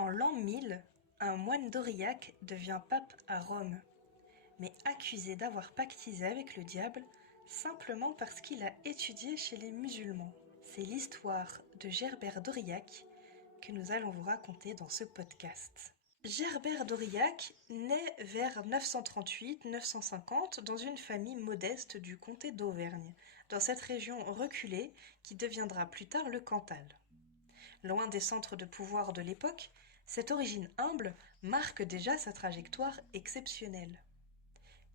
En l'an 1000, un moine d'Aurillac devient pape à Rome, mais accusé d'avoir pactisé avec le diable simplement parce qu'il a étudié chez les musulmans. C'est l'histoire de Gerbert d'Aurillac que nous allons vous raconter dans ce podcast. Gerbert d'Aurillac naît vers 938-950 dans une famille modeste du comté d'Auvergne, dans cette région reculée qui deviendra plus tard le Cantal. Loin des centres de pouvoir de l'époque, cette origine humble marque déjà sa trajectoire exceptionnelle.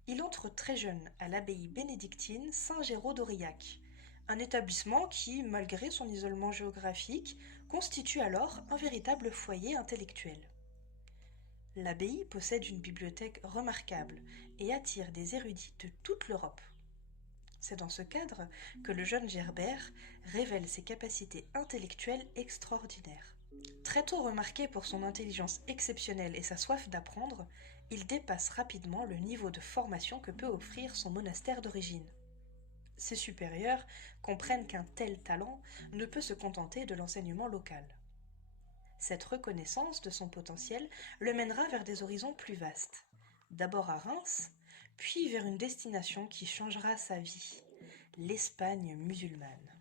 Il entre très jeune à l'abbaye bénédictine Saint-Géraud d'Aurillac, un établissement qui, malgré son isolement géographique, constitue alors un véritable foyer intellectuel. L'abbaye possède une bibliothèque remarquable et attire des érudits de toute l'Europe. C'est dans ce cadre que le jeune Gerbert révèle ses capacités intellectuelles extraordinaires. Très tôt remarqué pour son intelligence exceptionnelle et sa soif d'apprendre, il dépasse rapidement le niveau de formation que peut offrir son monastère d'origine. Ses supérieurs comprennent qu'un tel talent ne peut se contenter de l'enseignement local. Cette reconnaissance de son potentiel le mènera vers des horizons plus vastes. D'abord à Reims, puis vers une destination qui changera sa vie, l'Espagne musulmane.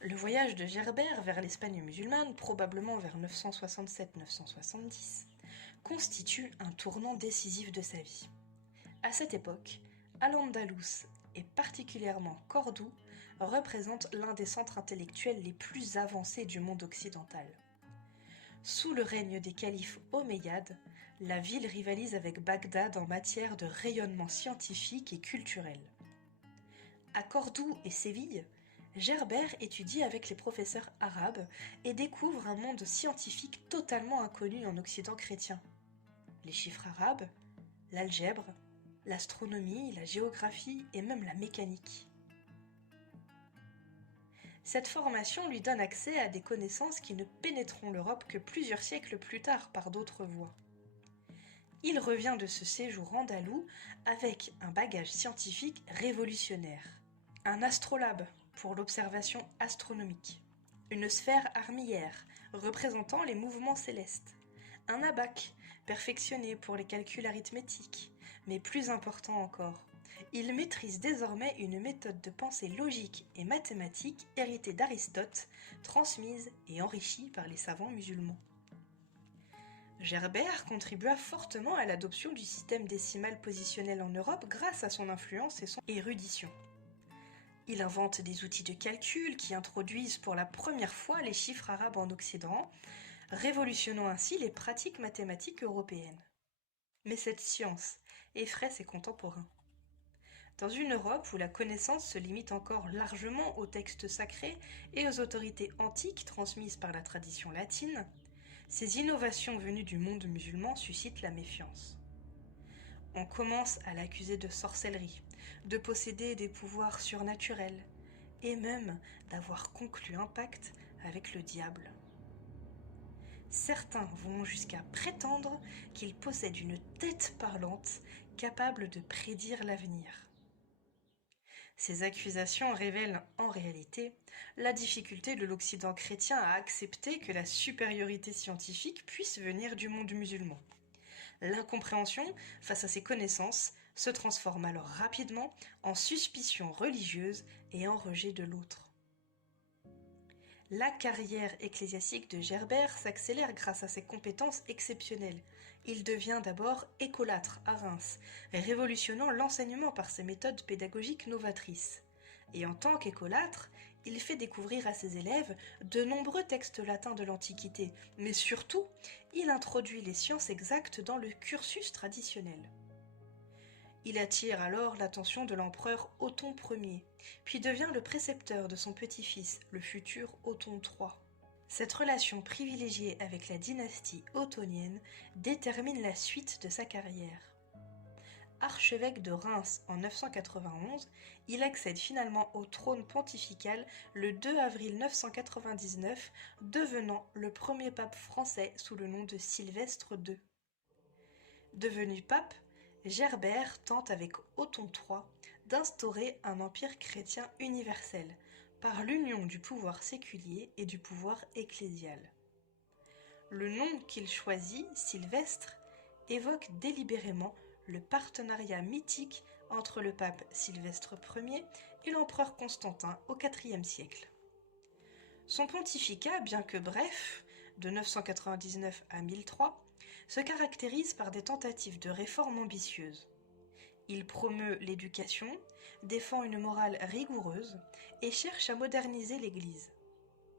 Le voyage de Gerbert vers l'Espagne musulmane, probablement vers 967-970, constitue un tournant décisif de sa vie. À cette époque, Al-Andalus et particulièrement Cordoue représentent l'un des centres intellectuels les plus avancés du monde occidental. Sous le règne des califes omeyyades, la ville rivalise avec Bagdad en matière de rayonnement scientifique et culturel. À Cordoue et Séville, Gerbert étudie avec les professeurs arabes et découvre un monde scientifique totalement inconnu en Occident chrétien. Les chiffres arabes, l'algèbre, l'astronomie, la géographie et même la mécanique. Cette formation lui donne accès à des connaissances qui ne pénétreront l'Europe que plusieurs siècles plus tard par d'autres voies. Il revient de ce séjour andalou avec un bagage scientifique révolutionnaire. Un astrolabe pour l'observation astronomique. Une sphère armillaire représentant les mouvements célestes. Un abaque perfectionné pour les calculs arithmétiques. Mais plus important encore, il maîtrise désormais une méthode de pensée logique et mathématique héritée d'Aristote, transmise et enrichie par les savants musulmans. Gerbert contribua fortement à l'adoption du système décimal positionnel en Europe grâce à son influence et son érudition. Il invente des outils de calcul qui introduisent pour la première fois les chiffres arabes en Occident, révolutionnant ainsi les pratiques mathématiques européennes. Mais cette science effraie ses contemporains. Dans une Europe où la connaissance se limite encore largement aux textes sacrés et aux autorités antiques transmises par la tradition latine, ces innovations venues du monde musulman suscitent la méfiance. On commence à l'accuser de sorcellerie, de posséder des pouvoirs surnaturels, et même d'avoir conclu un pacte avec le diable. Certains vont jusqu'à prétendre qu'il possède une tête parlante capable de prédire l'avenir. Ces accusations révèlent en réalité la difficulté de l'Occident chrétien à accepter que la supériorité scientifique puisse venir du monde musulman. L'incompréhension face à ces connaissances se transforme alors rapidement en suspicion religieuse et en rejet de l'autre. La carrière ecclésiastique de Gerbert s'accélère grâce à ses compétences exceptionnelles. Il devient d'abord écolâtre à Reims, révolutionnant l'enseignement par ses méthodes pédagogiques novatrices. Et en tant qu'écolâtre, il fait découvrir à ses élèves de nombreux textes latins de l'Antiquité, mais surtout, il introduit les sciences exactes dans le cursus traditionnel. Il attire alors l'attention de l'empereur Othon Ier, puis devient le précepteur de son petit-fils, le futur Othon III. Cette relation privilégiée avec la dynastie othonienne détermine la suite de sa carrière. Archevêque de Reims en 991, il accède finalement au trône pontifical le 2 avril 999, devenant le premier pape français sous le nom de Sylvestre II. Devenu pape, Gerbert tente avec Othon III d'instaurer un empire chrétien universel, par l'union du pouvoir séculier et du pouvoir ecclésial. Le nom qu'il choisit, Sylvestre, évoque délibérément le partenariat mythique entre le pape Sylvestre Ier et l'empereur Constantin au IVe siècle. Son pontificat, bien que bref, de 999 à 1003, se caractérise par des tentatives de réforme ambitieuses. Il promeut l'éducation, défend une morale rigoureuse et cherche à moderniser l'Église.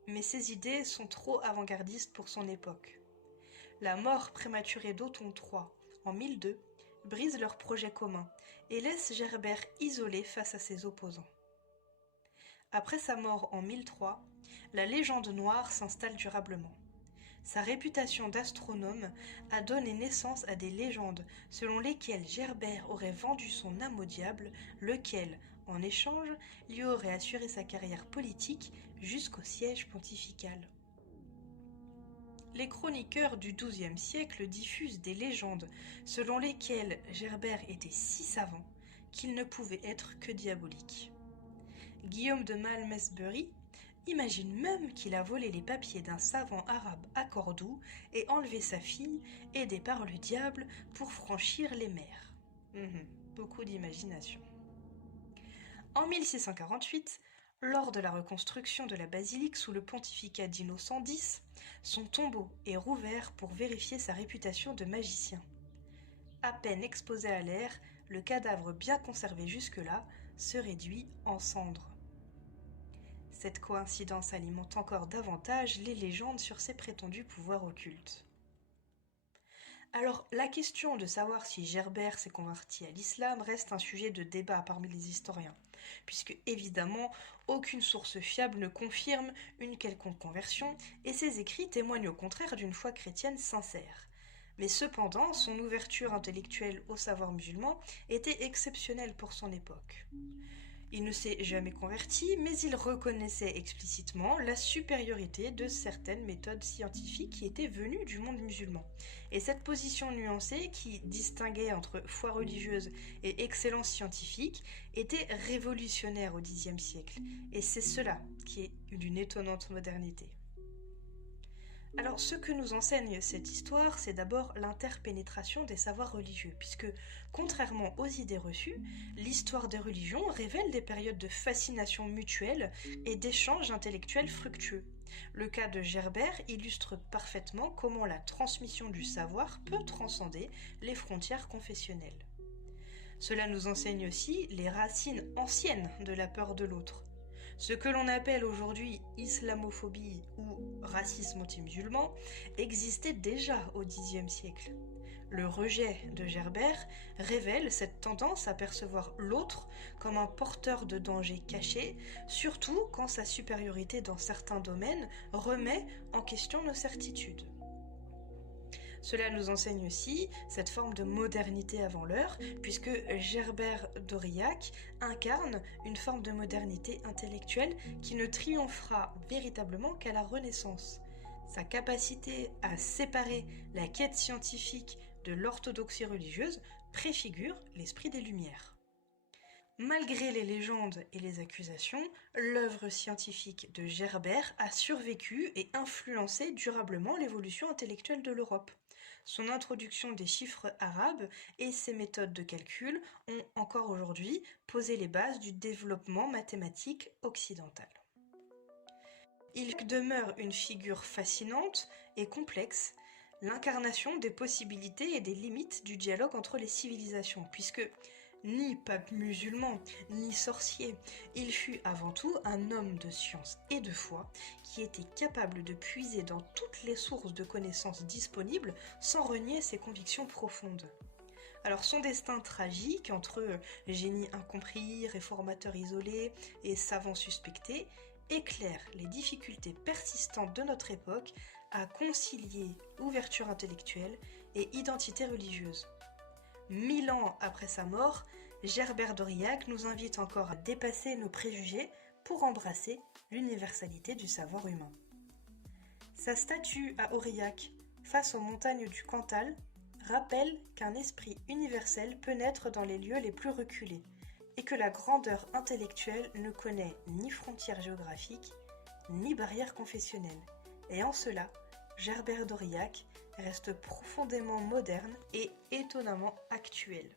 Mais ses idées sont trop avant-gardistes pour son époque. La mort prématurée d'Othon III en 1002 brise leurs projets communs et laisse Gerbert isolé face à ses opposants. Après sa mort en 1003, la légende noire s'installe durablement. Sa réputation d'astronome a donné naissance à des légendes selon lesquelles Gerbert aurait vendu son âme au diable, lequel, en échange, lui aurait assuré sa carrière politique jusqu'au siège pontifical. Les chroniqueurs du XIIe siècle diffusent des légendes selon lesquelles Gerbert était si savant qu'il ne pouvait être que diabolique. Guillaume de Malmesbury imagine même qu'il a volé les papiers d'un savant arabe à Cordoue et enlevé sa fille, aidée par le diable, pour franchir les mers. Beaucoup d'imagination. En 1648, lors de la reconstruction de la basilique sous le pontificat d'Innocent X, son tombeau est rouvert pour vérifier sa réputation de magicien. À peine exposé à l'air, le cadavre bien conservé jusque-là se réduit en cendres. Cette coïncidence alimente encore davantage les légendes sur ses prétendus pouvoirs occultes. Alors, la question de savoir si Gerbert s'est converti à l'islam reste un sujet de débat parmi les historiens, puisque évidemment, aucune source fiable ne confirme une quelconque conversion, et ses écrits témoignent au contraire d'une foi chrétienne sincère. Mais cependant, son ouverture intellectuelle au savoir musulman était exceptionnelle pour son époque. Il ne s'est jamais converti, mais il reconnaissait explicitement la supériorité de certaines méthodes scientifiques qui étaient venues du monde musulman. Et cette position nuancée, qui distinguait entre foi religieuse et excellence scientifique, était révolutionnaire au Xe siècle. Et c'est cela qui est d'une étonnante modernité. Alors, ce que nous enseigne cette histoire, c'est d'abord l'interpénétration des savoirs religieux, puisque, contrairement aux idées reçues, l'histoire des religions révèle des périodes de fascination mutuelle et d'échanges intellectuels fructueux. Le cas de Gerbert illustre parfaitement comment la transmission du savoir peut transcender les frontières confessionnelles. Cela nous enseigne aussi les racines anciennes de la peur de l'autre. Ce que l'on appelle aujourd'hui islamophobie ou racisme anti-musulman existait déjà au Xe siècle. Le rejet de Gerbert révèle cette tendance à percevoir l'autre comme un porteur de dangers cachés, surtout quand sa supériorité dans certains domaines remet en question nos certitudes. Cela nous enseigne aussi cette forme de modernité avant l'heure, puisque Gerbert d'Aurillac incarne une forme de modernité intellectuelle qui ne triomphera véritablement qu'à la Renaissance. Sa capacité à séparer la quête scientifique de l'orthodoxie religieuse préfigure l'esprit des Lumières. Malgré les légendes et les accusations, l'œuvre scientifique de Gerbert a survécu et influencé durablement l'évolution intellectuelle de l'Europe. Son introduction des chiffres arabes et ses méthodes de calcul ont encore aujourd'hui posé les bases du développement mathématique occidental. Il demeure une figure fascinante et complexe, l'incarnation des possibilités et des limites du dialogue entre les civilisations, puisque ni pape musulman, ni sorcier, il fut avant tout un homme de science et de foi qui était capable de puiser dans toutes les sources de connaissances disponibles sans renier ses convictions profondes. Alors son destin tragique, entre génie incompris, réformateur isolé et savant suspecté, éclaire les difficultés persistantes de notre époque à concilier ouverture intellectuelle et identité religieuse. 1000 ans après sa mort, Gerbert d'Aurillac nous invite encore à dépasser nos préjugés pour embrasser l'universalité du savoir humain. Sa statue à Aurillac, face aux montagnes du Cantal, rappelle qu'un esprit universel peut naître dans les lieux les plus reculés et que la grandeur intellectuelle ne connaît ni frontières géographiques, ni barrières confessionnelles. Et en cela, Gerbert d'Aurillac reste profondément moderne et étonnamment actuel.